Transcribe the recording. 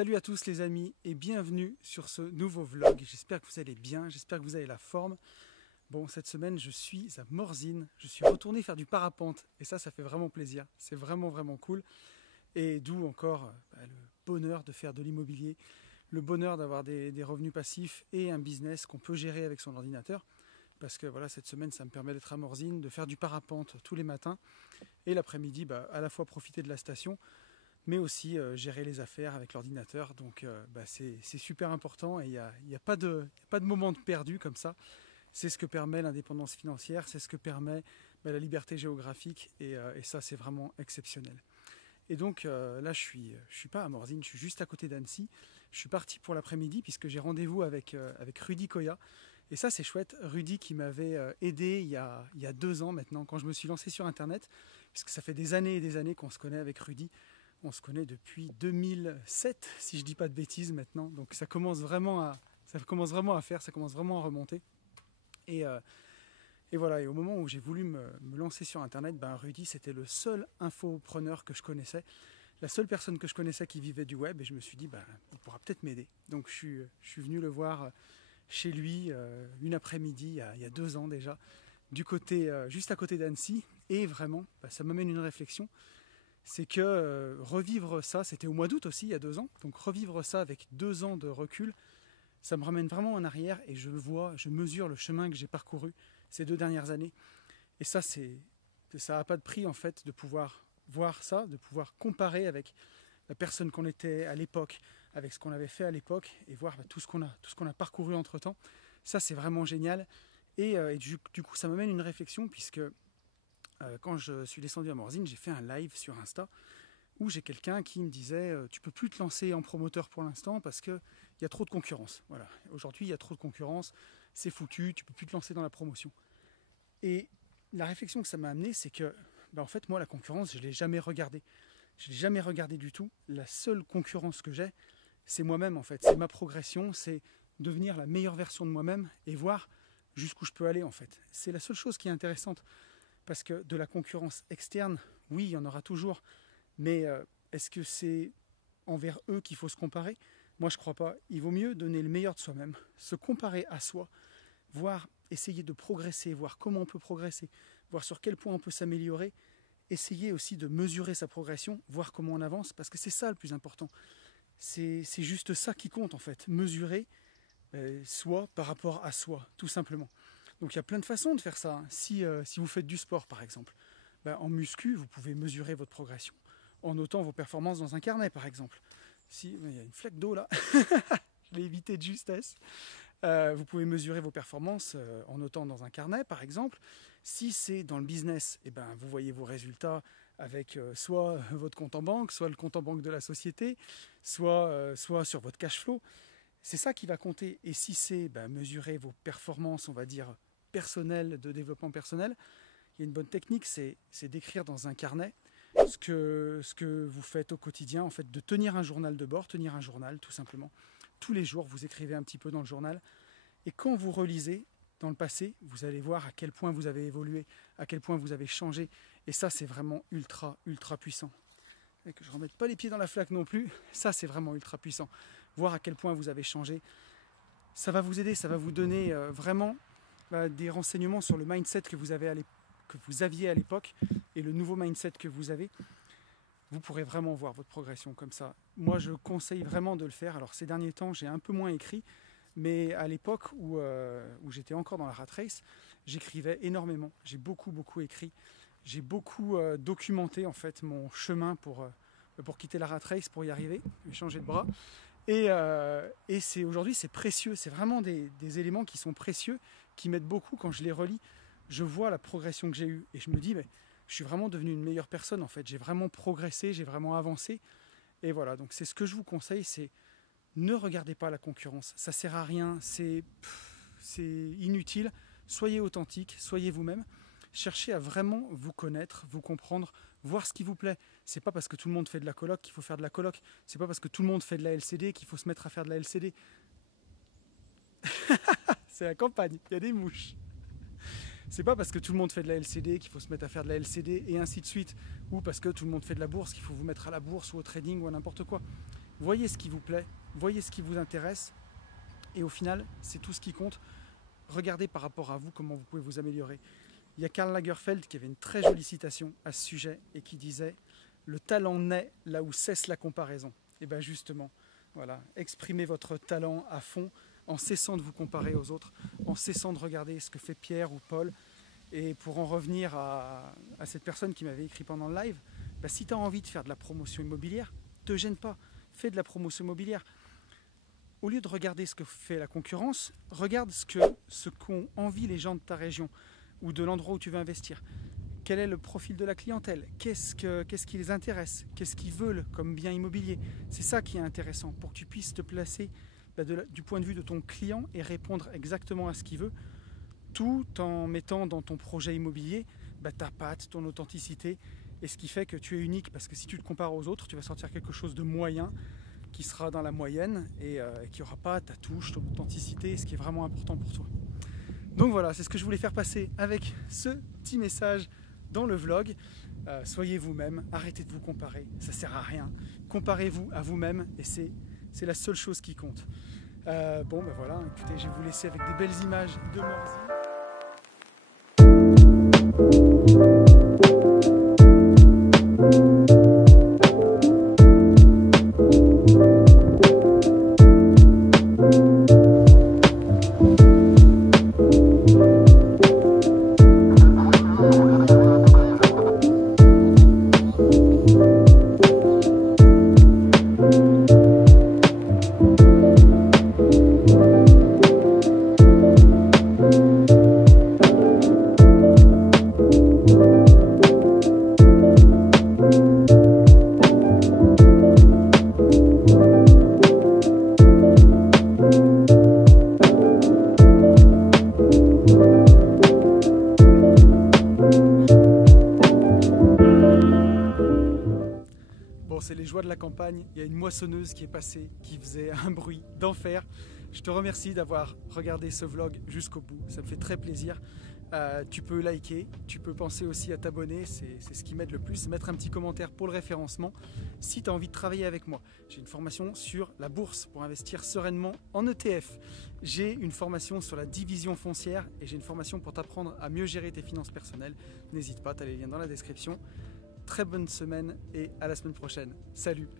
Salut à tous les amis et bienvenue sur ce nouveau vlog. J'espère que vous allez bien, j'espère que vous avez la forme. Bon, cette semaine je suis à Morzine, je suis retourné faire du parapente et ça fait vraiment plaisir. C'est vraiment cool. Et d'où encore le bonheur de faire de l'immobilier, le bonheur d'avoir des revenus passifs et un business qu'on peut gérer avec son ordinateur. Parce que voilà, cette semaine ça me permet d'être à Morzine, de faire du parapente tous les matins et l'après-midi à la fois profiter de la station, mais aussi gérer les affaires avec l'ordinateur. Donc c'est super important et il n'y a pas de moment de perdu comme ça. C'est ce que permet l'indépendance financière, c'est ce que permet la liberté géographique et ça c'est vraiment exceptionnel. Et donc là je suis pas à Morzine, je suis juste à côté d'Annecy. Je suis parti pour l'après-midi puisque j'ai rendez-vous avec Rudy Koya. Et ça c'est chouette, Rudy qui m'avait aidé il y a 2 ans maintenant quand je me suis lancé sur internet, puisque ça fait des années et des années qu'on se connaît avec Rudy. On se connaît depuis 2007, si je ne dis pas de bêtises maintenant. Donc ça commence vraiment à faire, ça commence vraiment à remonter. Et voilà, et au moment où j'ai voulu me lancer sur Internet, Rudy, c'était le seul infopreneur que je connaissais, la seule personne que je connaissais qui vivait du web. Et je me suis dit, il pourra peut-être m'aider. Donc je suis venu le voir chez lui une après-midi, il y a 2 ans déjà, du côté, juste à côté d'Annecy. Et vraiment, ça m'amène une réflexion. C'est que revivre ça, c'était au mois d'août aussi, il y a 2 ans, donc revivre ça avec 2 ans de recul, ça me ramène vraiment en arrière et je mesure le chemin que j'ai parcouru ces 2 dernières années. Et ça n'a pas de prix en fait de pouvoir voir ça, de pouvoir comparer avec la personne qu'on était à l'époque, avec ce qu'on avait fait à l'époque et voir tout ce qu'on a parcouru entre temps. Ça c'est vraiment génial et du coup ça m'amène une réflexion puisque quand je suis descendu à Morzine, j'ai fait un live sur Insta où j'ai quelqu'un qui me disait tu peux plus te lancer en promoteur pour l'instant parce qu'il y a trop de concurrence. Voilà. Aujourd'hui, il y a trop de concurrence, c'est foutu, tu peux plus te lancer dans la promotion. Et la réflexion que ça m'a amené, c'est que en fait, moi, la concurrence, je ne l'ai jamais regardée. Je ne l'ai jamais regardée du tout. La seule concurrence que j'ai, c'est moi-même en fait. C'est ma progression, c'est devenir la meilleure version de moi-même et voir jusqu'où je peux aller en fait. C'est la seule chose qui est intéressante. Parce que de la concurrence externe, oui, il y en aura toujours. Mais est-ce que c'est envers eux qu'il faut se comparer? Moi, je ne crois pas. Il vaut mieux donner le meilleur de soi-même, se comparer à soi, voir, essayer de progresser, voir comment on peut progresser, voir sur quel point on peut s'améliorer, essayer aussi de mesurer sa progression, voir comment on avance, parce que c'est ça le plus important. C'est juste ça qui compte en fait, mesurer soi par rapport à soi, tout simplement. Donc il y a plein de façons de faire ça. Si vous faites du sport par exemple, en muscu, vous pouvez mesurer votre progression en notant vos performances dans un carnet par exemple. Il y a une flaque d'eau là, je l'ai évité de justesse. Vous pouvez mesurer vos performances en notant dans un carnet par exemple. Si c'est dans le business, vous voyez vos résultats avec soit votre compte en banque, soit le compte en banque de la société, soit sur votre cash flow. C'est ça qui va compter. Et si c'est mesurer vos performances, on va dire, personnelles, de développement personnel, il y a une bonne technique, c'est d'écrire dans un carnet ce que vous faites au quotidien, en fait, de tenir un journal de bord, tenir un journal tout simplement. Tous les jours, vous écrivez un petit peu dans le journal. Et quand vous relisez dans le passé, vous allez voir à quel point vous avez évolué, à quel point vous avez changé. Et ça, c'est vraiment ultra puissant. Et que je ne remette pas les pieds dans la flaque non plus, ça, c'est vraiment ultra puissant. Voir à quel point vous avez changé, ça va vous aider, ça va vous donner vraiment des renseignements sur le mindset que vous aviez à l'époque et le nouveau mindset que vous avez. Vous pourrez vraiment voir votre progression comme ça. Moi, je conseille vraiment de le faire. Alors, ces derniers temps, j'ai un peu moins écrit, mais à l'époque où j'étais encore dans la rat race, j'écrivais énormément. J'ai beaucoup écrit. J'ai beaucoup documenté en fait mon chemin pour quitter la rat race, pour y arriver. J'ai changé de bras. Et aujourd'hui, c'est précieux. C'est vraiment des éléments qui sont précieux, qui m'aident beaucoup quand je les relis. Je vois la progression que j'ai eue et je me dis, je suis vraiment devenu une meilleure personne en fait. J'ai vraiment progressé, j'ai vraiment avancé. Et voilà, donc c'est ce que je vous conseille, c'est ne regardez pas la concurrence. Ça sert à rien, c'est inutile. Soyez authentique, soyez vous-même. Cherchez à vraiment vous connaître, vous comprendre, voir ce qui vous plaît. C'est pas parce que tout le monde fait de la coloc qu'il faut faire de la coloc. C'est pas parce que tout le monde fait de la LCD qu'il faut se mettre à faire de la LCD. C'est la campagne, il y a des mouches. C'est pas parce que tout le monde fait de la LCD qu'il faut se mettre à faire de la LCD et ainsi de suite. Ou parce que tout le monde fait de la bourse qu'il faut vous mettre à la bourse ou au trading ou à n'importe quoi. voyez ce qui vous plaît, voyez ce qui vous intéresse, et au final, c'est tout ce qui compte. Regardez par rapport à vous comment vous pouvez vous améliorer. Il y a Karl Lagerfeld qui avait une très jolie citation à ce sujet et qui disait « Le talent naît là où cesse la comparaison ». Et bien justement, voilà, exprimez votre talent à fond en cessant de vous comparer aux autres, en cessant de regarder ce que fait Pierre ou Paul. Et pour en revenir à cette personne qui m'avait écrit pendant le live, ben si tu as envie de faire de la promotion immobilière, ne te gêne pas, fais de la promotion immobilière. Au lieu de regarder ce que fait la concurrence, regarde ce qu'ont envie les gens de ta région ou de l'endroit où tu veux investir. Quel est le profil de la clientèle? Qu'est-ce qui les intéresse? Qu'est-ce qu'ils veulent comme bien immobilier? C'est ça qui est intéressant pour que tu puisses te placer du point de vue de ton client et répondre exactement à ce qu'il veut, tout en mettant dans ton projet immobilier ta patte, ton authenticité, et ce qui fait que tu es unique, parce que si tu te compares aux autres, tu vas sortir quelque chose de moyen, qui sera dans la moyenne, et qui n'aura pas ta touche, ton authenticité, ce qui est vraiment important pour toi. Donc voilà, c'est ce que je voulais faire passer avec ce petit message dans le vlog. Soyez vous-même, arrêtez de vous comparer, ça ne sert à rien. Comparez-vous à vous-même, et c'est la seule chose qui compte. Bon ben voilà, écoutez, je vais vous laisser avec des belles images de Morzine. C'est les joies de la campagne. Il y a une moissonneuse qui est passée, qui faisait un bruit d'enfer. Je te remercie d'avoir regardé ce vlog jusqu'au bout, ça me fait très plaisir. Tu peux liker, tu peux penser aussi à t'abonner, c'est ce qui m'aide le plus, mettre un petit commentaire pour le référencement. Si tu as envie de travailler avec moi, j'ai une formation sur la bourse pour investir sereinement en ETF. J'ai une formation sur la division foncière et j'ai une formation pour t'apprendre à mieux gérer tes finances personnelles. N'hésite pas, tu as les liens dans la description. Très bonne semaine et à la semaine prochaine. Salut!